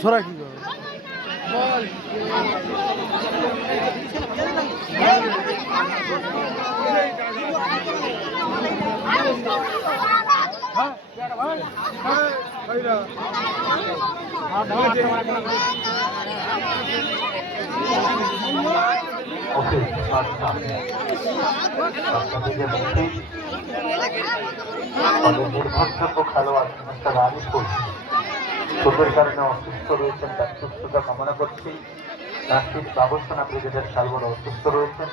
সোরা কি করো ওকে আচ্ছা নির্ভরযোগ্য খেলোয়াড় একটা রানীপুর চোখের কারণে অসুস্থ রয়েছেন, তার সুস্থতা কামনা করছি। নাসির বাবুসোনা ব্রিগেডের খেলোয়াড় অসুস্থ রয়েছেন।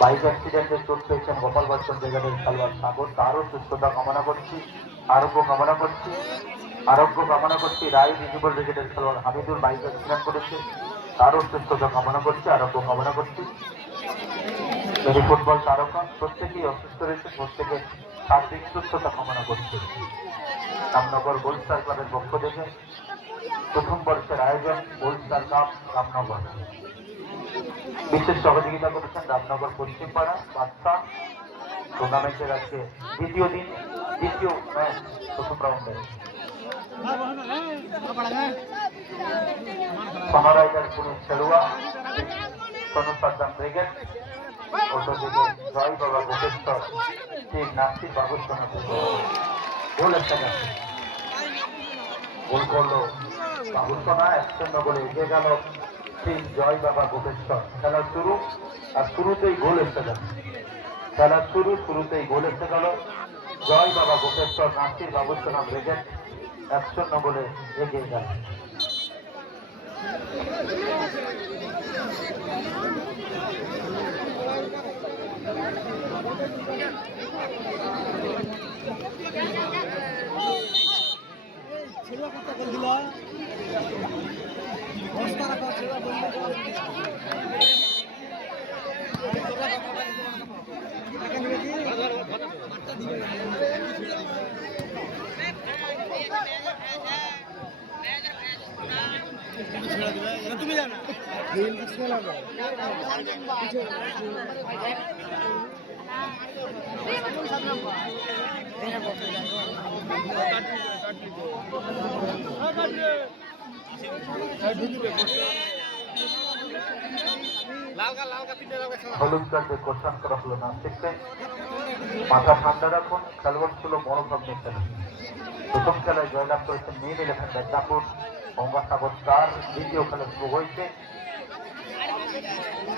বাইক অ্যাক্সিডেন্টে চোট পেয়েছেন গোপালগঞ্জ ব্রিগেডের খেলোয়াড় সাগর, তারও সুস্থতা কামনা করছি, আরোগ্য কামনা করছি। আরোগ্য কামনা করছি রায় ভিজিবল ব্রিগেডের খেলোয়াড় হামিদুল বাইক অ্যাক্সিডেন্ট করেছে, তারও সুস্থতা কামনা করছি, আরোগ্য কামনা করছি। মেরি ফুটবল তারকা প্রত্যেকেই অসুস্থ রয়েছে, প্রত্যেকে সার্বিক সুস্থতা কামনা করছে। রামনগর গোলস্টার ক্লাবের পক্ষ থেকে প্রথম বর্ষের আয়োজন গোলস্টার কাপ রামনগর, বিশেষ সহযোগিতা করেছেন রামনগর পশ্চিমপাড়া বাদশা। টুর্নামেন্টের আজকে দ্বিতীয় দিন, দ্বিতীয় ম্যাচ প্রথম রাউন্ডে সোনারাইডার পুলিশ খেলোয়া সোনু সাদ্দাম ব্রিগেড, অন্যদিকে জয় বাবা গোপেশ্বর ঠিক নাসির বাবুসোনা গোল একটা গেছে, গোল করলো বাবুসোনা, 1-0 গোলে এগিয়ে গেল ঠিক জয় বাবা গোপেশ্বর। খেলা শুরু, আর শুরুতেই গোল এসে গেল, খেলা শুরুতেই গোল এসে গেল। জয় বাবা গোপেশ্বর নাসির বাবুসোনা ব্রিগেড 1-0 গোলে এগিয়ে গেল। তুমি জানো হলুদ কার্ডে কোশ্চেন করা হলো নাসিরকে। মাথা ঠান্ডা রাখুন, খেলোয়াড় ছিল মনোভাব নিচ্ছে না। প্রথম খেলায় জয়লাভ করেছেন মেন ইলেভেন মেদিনীপুর, গঙ্গাসাগর তার দ্বিতীয় খেলা শুরু হয়েছে।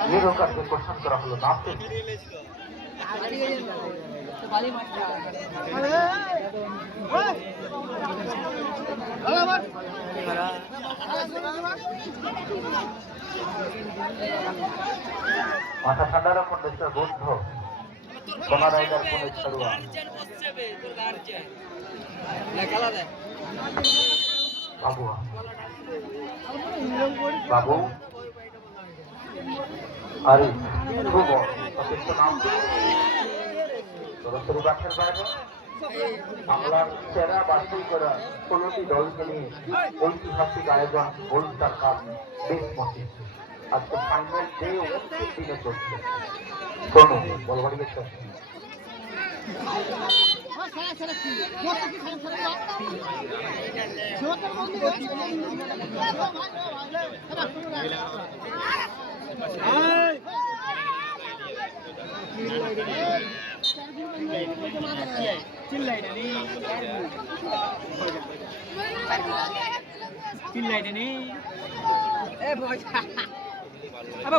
ইয়েলো কার্ডে কোশ্চেন করা হলো নাসির। মাথা ঠান্ডা রাখুন মিস্টার বুদ্ধ, সোনারাইডার পুলিশ খেলোয়া। বাবু বাবু আরে শুভ সতীর্থ নাম সরাসরি বাসের বাইরে বাংলার সেরা বাছাই করা 16টি দলকে নিয়ে ঐতিহাসিক আয়োজন গোলস্টার কাপ 20-25 আজকে ফাইনাল ডে 29 দিনে চলছে। শোনো বলবাড়ি গেছে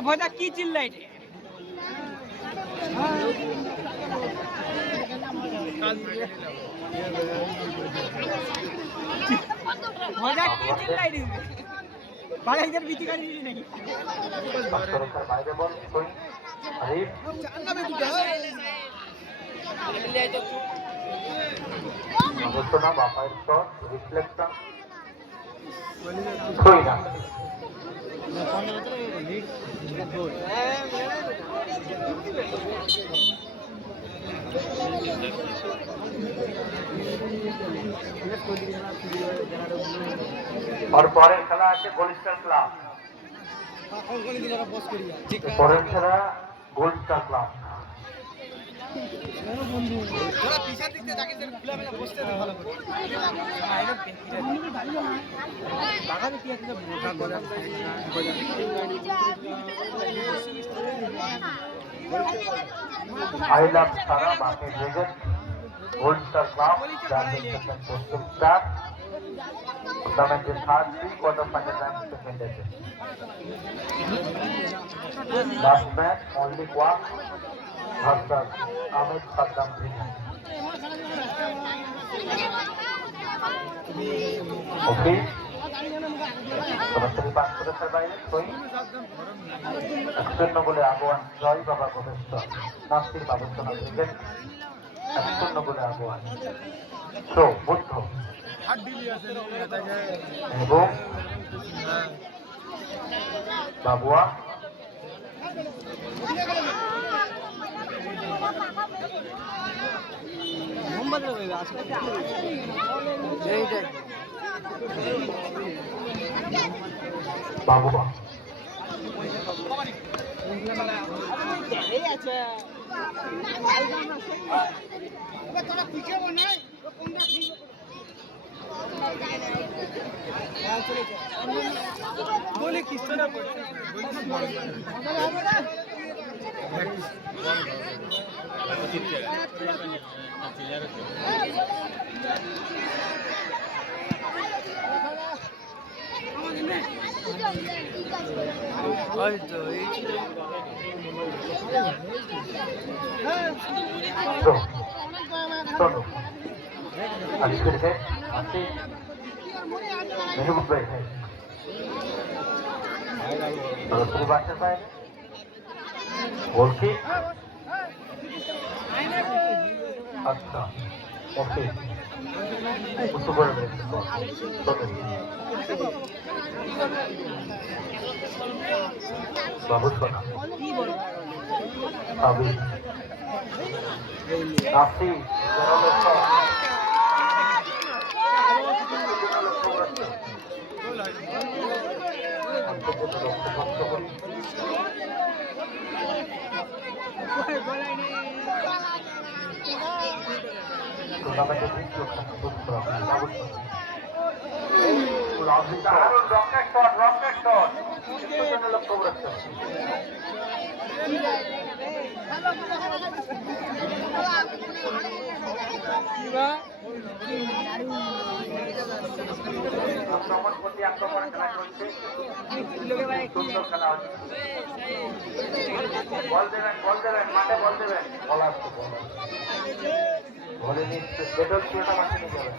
ভয়টা কি চিল্লাই ভয়টা কি চিল্লাই দিবে বাড়াইদের বিচি গাড়ি দিবি নাকি বাইরে বল কই আরে আলোচনা বাপায়ের শট রিফ্লেকশন কই না और পরের খেলা আছে গোলস্টার ক্লাব, পরের খেলা goalstar club. I love Sara Market Vegan, Gold Star Club, Champion Postal Staff, tournament is hard 3/4 final round second. Last match, only one versus Ahmed Saddam Bridge. Okay. সরাসরি pass করেছে বাইরে কই শূন্য বলে আগুয়ান জয় বাবা গোবেশ্বর নাস্তির বাবুসনা ক্রিকেট শূন্য বলে আগুয়ান শো বুদ্ধ এবং বাবুয়া বাবুয়া তোরা পিছিয়ে নাই বলে কিস্তটা পড়ছে শোনো আজ ক্রিকেট আছে মেহবুব ভাই সরাসরি বাসা পায় গোলকি আচ্ছা ওকে উত্তর করে বাবু সোনা আবি নাফি রকেট শট লক্ষ্য করেছে আক্রমণ প্রতি আক্রমণ খেলা চলছে সুন্দর খেলা হচ্ছে বল দেবেন মাঠে বল দেবেন বল আসছে বলে নিচ্ছে পেট্রোল তুলাটা মাঠে নিয়ে যাবেন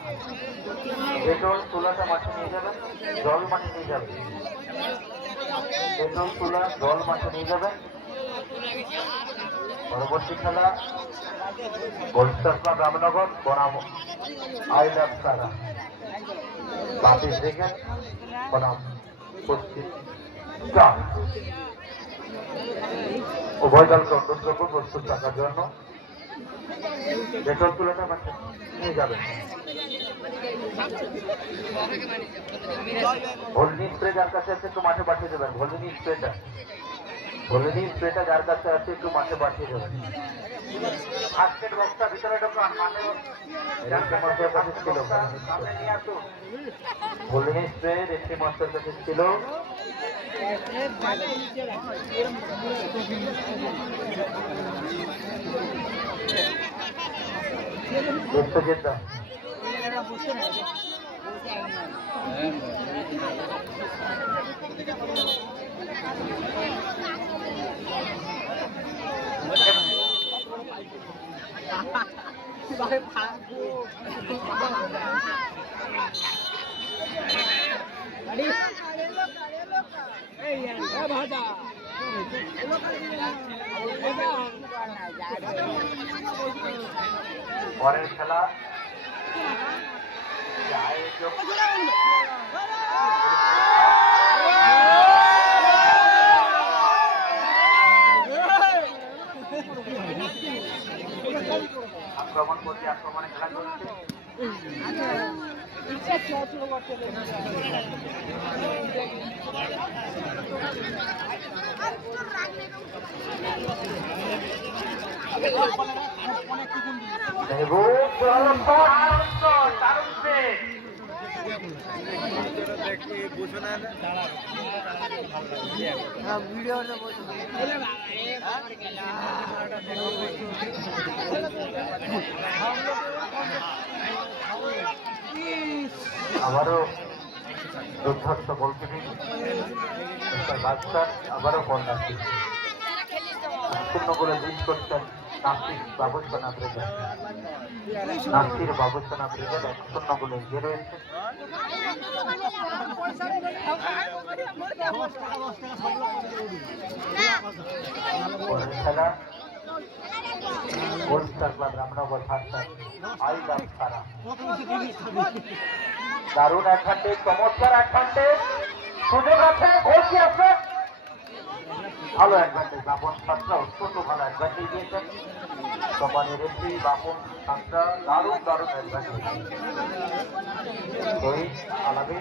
পেট্রোল তুলাটা মাঠে নিয়ে যাবেন জল মাঠে নিয়ে যাবেন পেট্রোল তুলা জল মাঠে নিয়ে যাবেন পরবর্তী খেলা গোলস্টার ক্লাব রামনগর বনাম আই লাভ সারা বাতি দেখেন বনাম পশ্চিম উভয় দলকে অনুরোধ প্রস্তুত থাকার জন্য পেট্রোল তুলাটা মাঠে নিয়ে যাবেন ভলিনি স্প্রে যার কাছে আছে একটু মাঠে পাঠিয়ে দেবেন ভলিনি স্প্রেটা যার কাছে আছে একটু মাঠে পাঠিয়ে দেবেন আজকের বক্তা ভিতরে ঢোকান মাঠে কাছে ছিল ভলিনি স্প্রে রেফরি মাস্টার কাছে ছিল দেখতে যেতাম পরের খেলা আক্রমণ প্রতি আক্রমণে খেলা চলছে আবারও দুর্ধর্ষ বলতে বাচ্চা আবারও কন্যা সম্পূর্ণ করে লিড করছেন নাস্তির বাবুসোনা ব্রিগেড। নাস্তির বাবুসোনা ব্রিগেড 1-0 গোলে এগিয়ে রয়েছে। খেলা goalstar club Ramnagar versus I love Sara. দারুণ অ্যাডভান্টেজ, চমৎকার অ্যাডভান্টেজ, সুযোগ আছে, গোল কি আছে? ভালো অ্যাডভান্টেজ, বাপন সাতরা অত্যন্ত ভালো অ্যাডভান্টেজ দিয়েছেন। কোম্পানির রেফারি বাপন সাতরা দারুণ দারুণ অ্যাডভান্টেজ। শহীদ আলাদা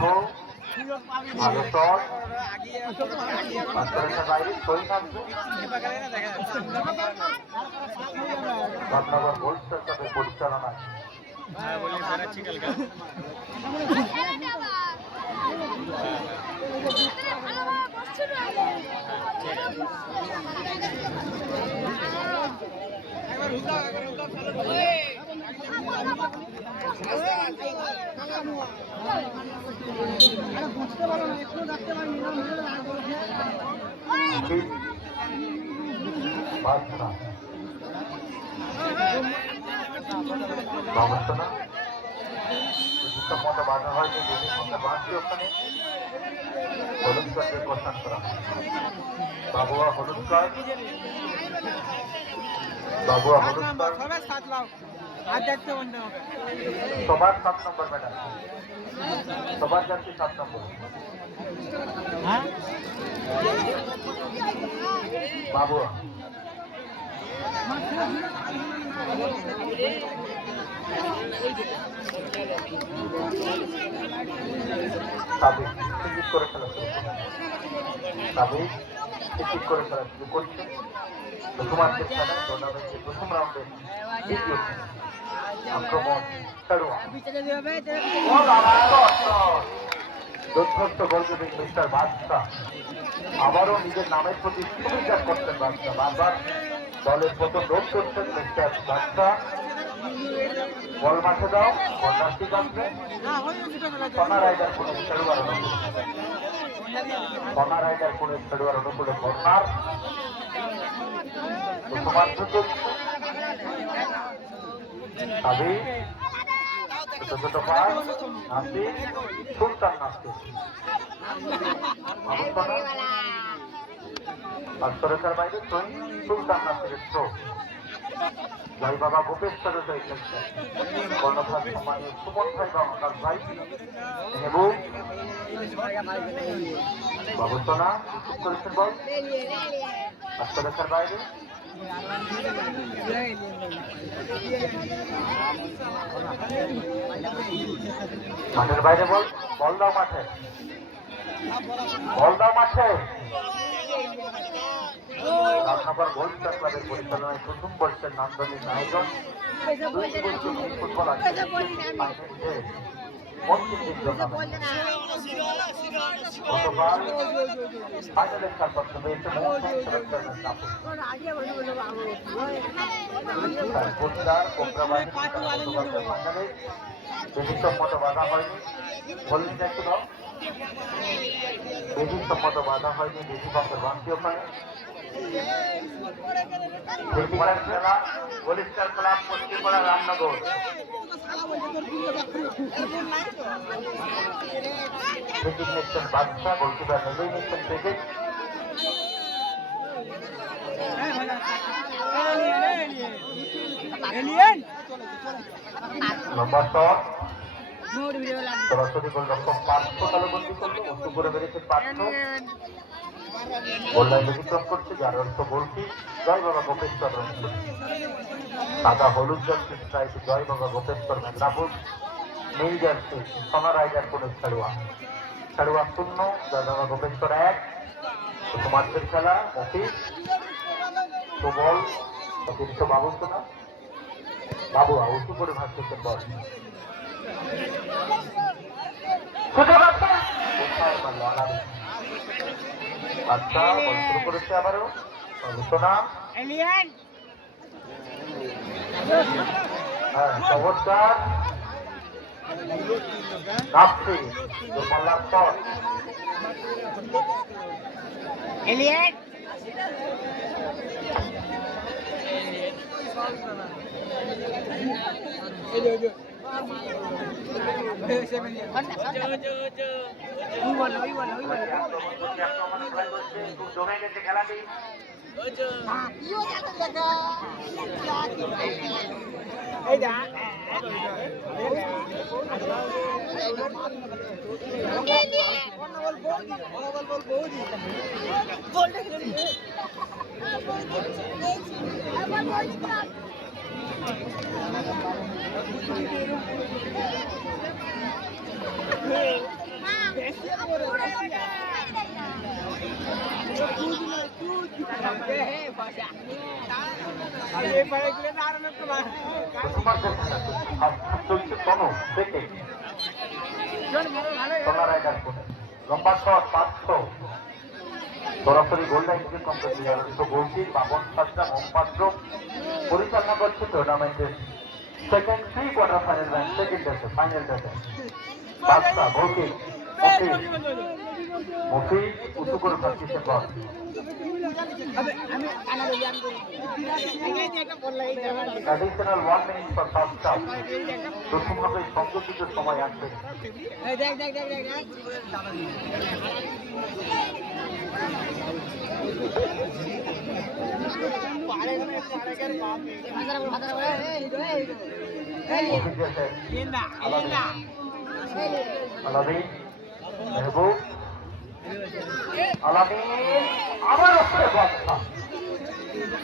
গোল, ভালো শট, বাইরে শহীদ আসবে। রামনগর গোলস্টার ক্লাবের পরিচালনায় বাবুসোনা মতো বাধা হয়নি, বাঁধছে ওখানে হলুদ কার্ডের প্রস্থান করা হয়। বাবুয়া হলুদ কার্ড, বাবুয়া হলুদ কার্ড, সবার 7 নম্বর ম্যাডাম, সবার যাচ্ছে 7 নম্বর। বাবুয়া সাবিক টিকিট করে খেলা শুরু করছে। সাবিক টিকিট করে খেলা শুরু করছে। প্রথমার্ধের খেলায় টুর্নামেন্টের প্রথম রাউন্ডে দ্বিতীয় আক্রমণ খেলোয়া দুর্ধর্ষ গোলকিপিং মিস্টার বাদশা আবারও নিজের নামের প্রতি সুবিচার করছেন। বাদশা বারবার দলের প্রথম রোধ করছেন মিস্টার বাদশা। বল মাঠে দাও, কর্নারটি আসবে। সোনা রাইডার পুলিশ খেলোয়াড় অনুকূলে, সোনা রাইডার পুলিশ খেলোয়াড় অনুকূলে কর্নার। প্রথমার্ধ চলছে। সাবিক ছোট ছোট পাস, নাসির সুলতান নাসির সরকার বাইরে সুলতান নাসিরের থ্রো। জয় বাবা গোপেশ সরকার খেলছে। কর্ণধার সম্মানীয় সুমন ভাই বা আকাশ ভাই এবং বাবুসোনা রিসিভ করেছেন বল সরকার বাইরে। মাঠের বাইরে বল, বল দাও মাঠে, বল দাও মাঠে। রামনগর গোলস্টার ক্লাবের পরিচালনায় প্রথম বর্ষের নান্দনিক আয়োজন। ফুটবল গতকাল ফাইনালের খেলপত্র পেয়েছে বেদিসম্মত বাধা হয়নি, বললেন একটু দাও, বেদিসম্মত বাধা হয়নি, বেশিরভাগের বাঁধি ওখানে। খেলা গোলস্টার ক্লাব পশ্চিমপাড়া রামনগর। নিচ্ছেন বাদশা, গোলকিপার নিজেই নিচ্ছেন ক্রিকেট। লম্বা শট, সরাসরি গোলরক্ষক পার্থ তালুবন্দি করলো, উঁচু করে বেড়েছে পার্থ। গোল লাইন অতিক্রম করছে, যার অর্থ গোলটি জয় বাবা গোপেশ্বর রঞ্জিত। সাদা হলুদ জার্সি স্ট্রাইপে জয় বাবা গোপেশ্বর মেদিনীপুর, নীল জার্সি সোনা রাইডার কোন খেলোয়াড়। খেলোয়াড় 0, জয় বাবা গোপেশ্বর 1। মাঠের খেলা অফিস তো বল অতিরিক্ত বাবু শোনা বাবু উঁচু করে ভাবতেছেন বল আচ্ছা বল শুরু করেছে আবারও শোনা। হ্যাঁ চমৎকার নাপসি মাল্লার শট এলিয়েট জমে গেছে খেলাটি। চলছে তনু দেখে সোনা রাইডার কোনে লম্বা শট 500 সরাসরি গোল লাইন থেকে কমপ্লিট হয়ে গেল। গোলকির বাবন সাজরা মোমপাত্র পরিচালনা করছে টুর্নামেন্টের second 3 quarter final match second ম্যাচে ফাইনাল ম্যাচে বাদশা গোলকির মফিজ উঁচু করে ভাবতেছে ball additional 1 minute for first half. প্রথমভাবে সংযোজিত সময় আসবে আলামিন মেহবুব আলামিন আবার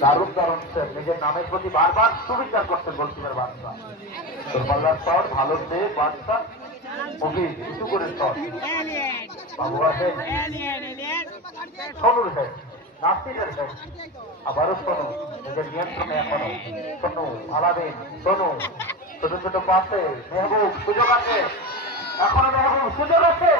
দারুণ দারুণ নিজের নামের প্রতি বারবার সুবিচার করতে গোলকিপার বাদশা। তোর পাল্লার শট ভালো দে বাদশা অফিস উঁচু করে শট বাবু আছেন সোনুর হেড নাসিরের হেড আবারও সোনু নিজের নিয়ন্ত্রণে এখনো সোনু আলামিন সোনু ছোট ছোট পাশে মেহবুব সুযোগ আছে এখনো মেহবুব সুযোগ আছে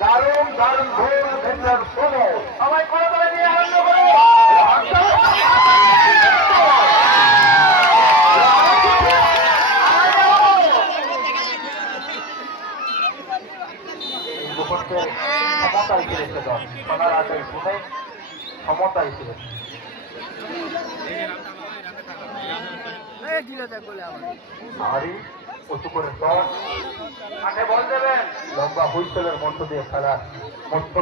দারুণ দারুণ ভোর ভেতর শোনো সবাই করে ধরে নিয়ে আনন্দ করো। ক্ষমতায় ফিরেছে দল সোনার আটের শুনে ক্ষমতায় ফিরেছে হারি উঁচু করে শট মাঠে বল দেবেন লম্বা হুইসেলের মধ্য দিয়ে খেলার মধ্য